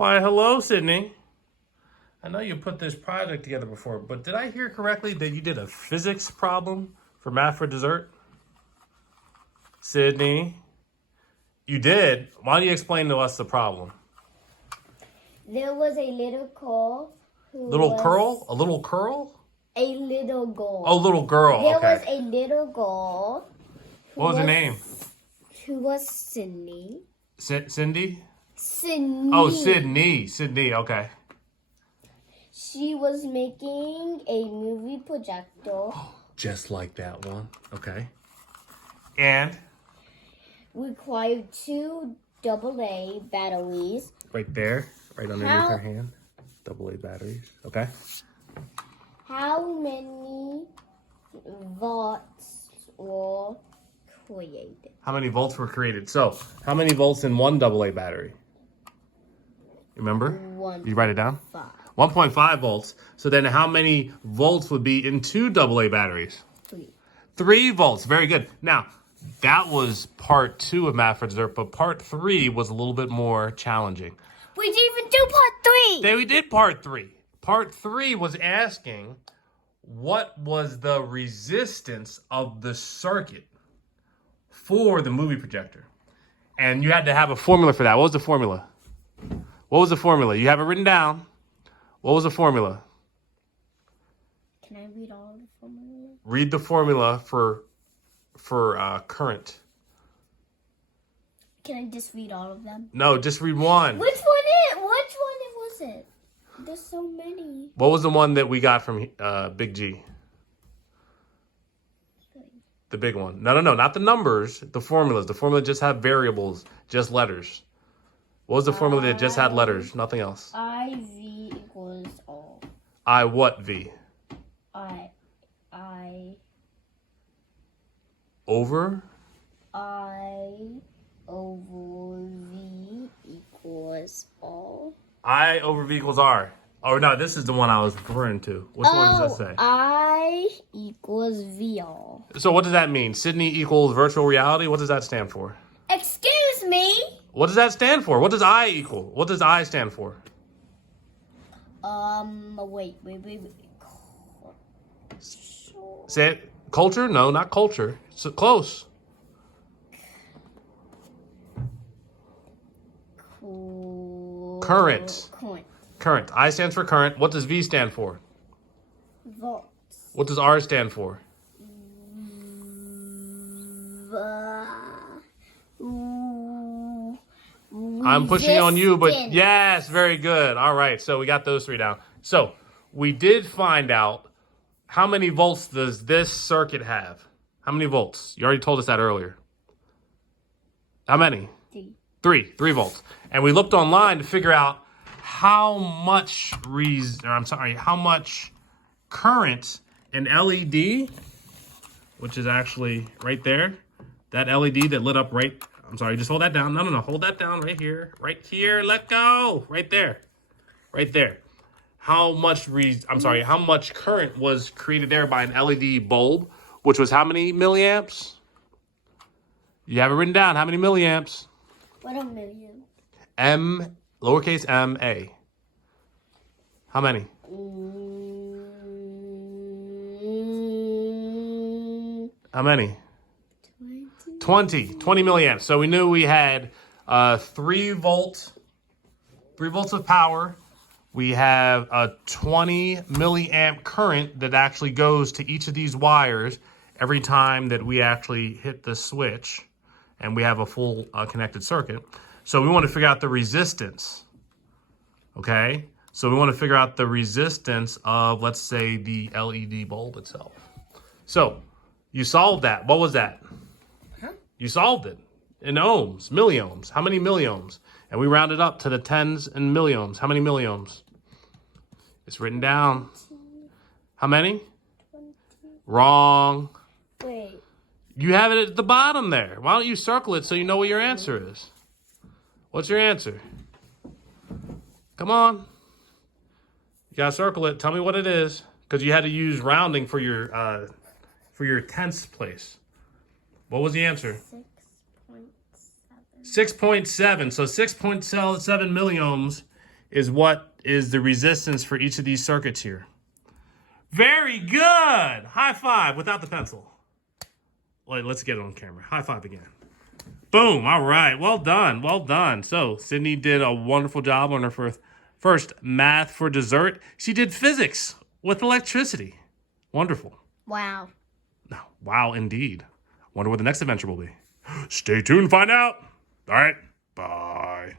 Why, hello, Sydney. I know you put this project together before, but did I hear correctly that you did a physics problem for Math for Dessert? Sydney, you did? Why don't you explain to us the problem? There was a little girl Little curl? A little curl? A little girl. Oh, little girl. There Okay. was a little girl. What was her name? Who was Sydney. Cindy? Sydney. Oh, Sydney. Sydney, okay. She was making a movie projector. Just like that one. Okay. And? Required 2 AA batteries. Right there. Right underneath her hand. AA batteries. Okay. How many volts were created? How many volts were created? So, how many volts in one AA battery? Remember? You write it down? 1.5 volts. So then how many volts would be in 2 AA batteries? 3. 3 volts. Very good. Now, that was part 2 of Math for Dessert, but part 3 was a little bit more challenging. We didn't even do part 3. Then we did part 3. Part 3 was asking what was the resistance of the circuit for the movie projector. And you had to have a formula for that. What was the formula? What was the formula? You have it written down. What was the formula? Can I read all of the formula? Read the formula for current. Can I just read all of them? No, just read one. Which one was it? There's so many. What was the one that we got from Big G? The big one. No, not the numbers. The formulas. The formula just had variables, just letters. What was the formula that just had letters? Nothing else. IV equals all. I what V? I Over? I over V equals all. I over V equals R. Oh, no, this is the one I was referring to. Which one does that say? I equals VR. So what does that mean? Sydney equals virtual reality? What does that stand for? Excuse me? What does that stand for? What does I equal? What does I stand for? Wait. Say it. Culture? No, not culture. So close. Current. Current. I stands for current. What does V stand for? Volts. What does R stand for? I'm pushing on you, but yes, very good. All right, so we got those 3 down. So we did find out how many volts does this circuit have? How many volts? You already told us that earlier. How many? 3 volts. And we looked online to figure out how much how much current an LED, which is actually right there, that LED that lit up right. I'm sorry, just hold that down. No, hold that down right here, let go, right there. How much how much current was created there by an LED bulb, which was how many milliamps? You have it written down, how many milliamps? What a million? M, lowercase m, A. How many? 20 milliamps. So we knew we had 3 volts of power. We have a 20 milliamp current that actually goes to each of these wires every time that we actually hit the switch, and we have a full connected circuit. So we want to figure out the resistance. Okay? So we want to figure out the resistance of, let's say, the LED bulb itself. So you solved that. What was that? You solved it in ohms, milliohms. How many milliohms? And we rounded up to the tens and milliohms. How many milliohms? It's written down. How many? 20. Wrong. Wait. You have it at the bottom there. Why don't you circle it so you know what your answer is? What's your answer? Come on. You gotta circle it. Tell me what it is, because you had to use rounding for your tenths place. What was the answer? 6.7. 6.7. So 6.7 milliohms is what is the resistance for each of these circuits here. Very good. High five without the pencil. Wait, let's get it on camera. High five again. Boom. All right. Well done. Well done. So Sydney did a wonderful job on her first math for dessert. She did physics with electricity. Wonderful. Wow. Wow, indeed. Wonder what the next adventure will be. Stay tuned to find out. All right. Bye.